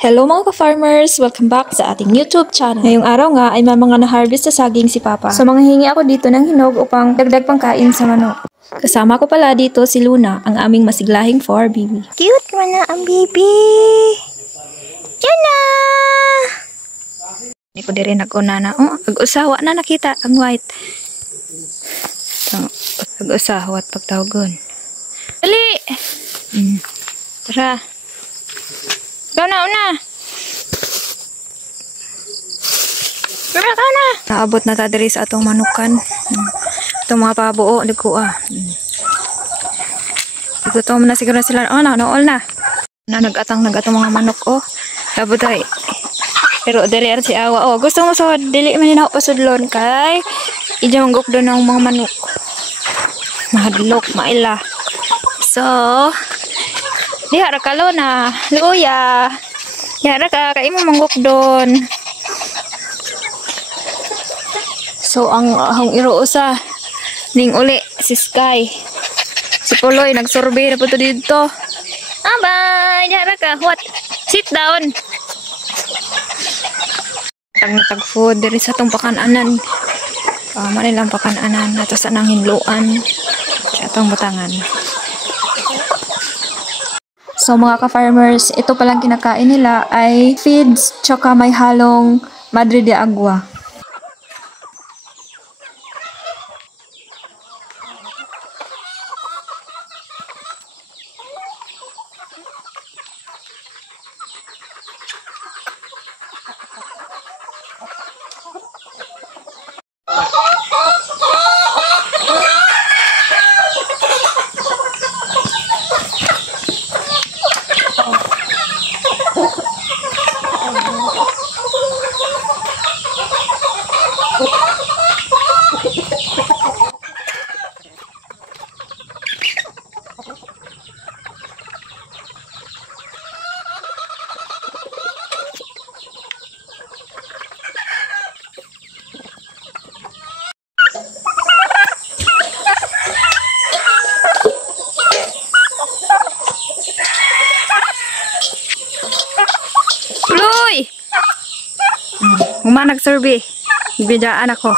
Hello mga ka-farmers! Welcome back sa ating YouTube channel. Ngayong araw nga ay may mga na-harvest sa saging si Papa. So manghihingi ako dito ng hinog upang dagdag pangkain sa manok. Kasama ko pala dito si Luna, ang aming masiglahing 4 baby. Cute mo na ang baby! Yan na! Hindi ko din nag-una na. Oh, ag-usawa na nakita ang white. So, ag-usawa at pagtawagon. Dali! Tara. Ikaw na, una. Ikaw na. Naabot na ta diri sa atong manukan. Itong mga pabuo, liko Ito mo na siguro sila. Oh, nool na. Nagatang mga manok, oh. Abot ay. Pero dili si awa, oh. Gusto mo sa dili man na pasudlon kay. Ija manggok doon ng mga manok. Mahadlok, maila. So, diha ra kalo na. Luya. Diha ra ka kay mo manggok doon. So ang iro usa ning uli si Sky. Si Puloy nagsurvey na puto dito. Bye. Diha ra ka. What? Sit down. Tag food diri sa tong pakananan. Manilang pakananan ato sa nang hinluan sa atong butangan. So mga ka-farmers, ito palang kinakain nila ay feeds tsaka may halong Madre de Agua. Loy! Nag-survey. Bidaan ako.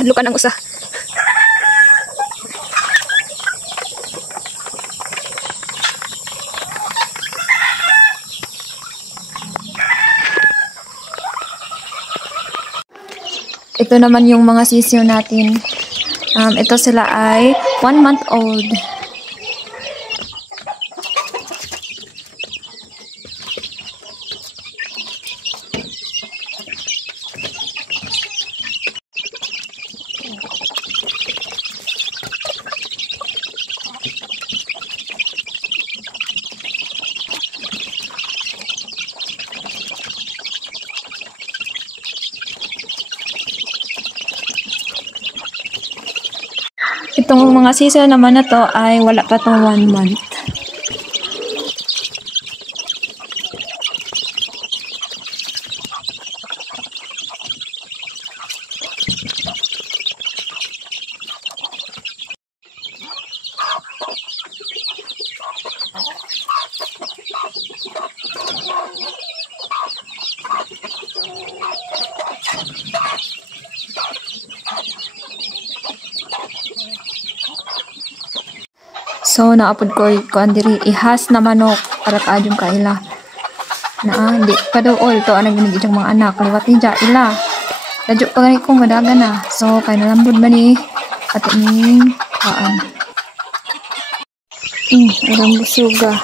Hadlo ka ng usa. Ito naman yung mga sisiyo natin. Ito sila ay 1 month old. Itong mga season naman na to ay wala pa tong 1 month. So, naapod ko andiri ihas na manok para kaadyung kaila. Di pa dool to anang ginigit yung mga anak. Liwat ni ja ila. Dadyo pa ganit kong madaga na. So, kaya nalambod ba ni ating kaan. Arang busuga.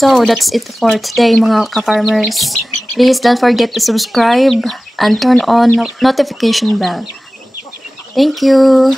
So, that's it for today mga ka-farmers. Please don't forget to subscribe and turn on notification bell. Thank you!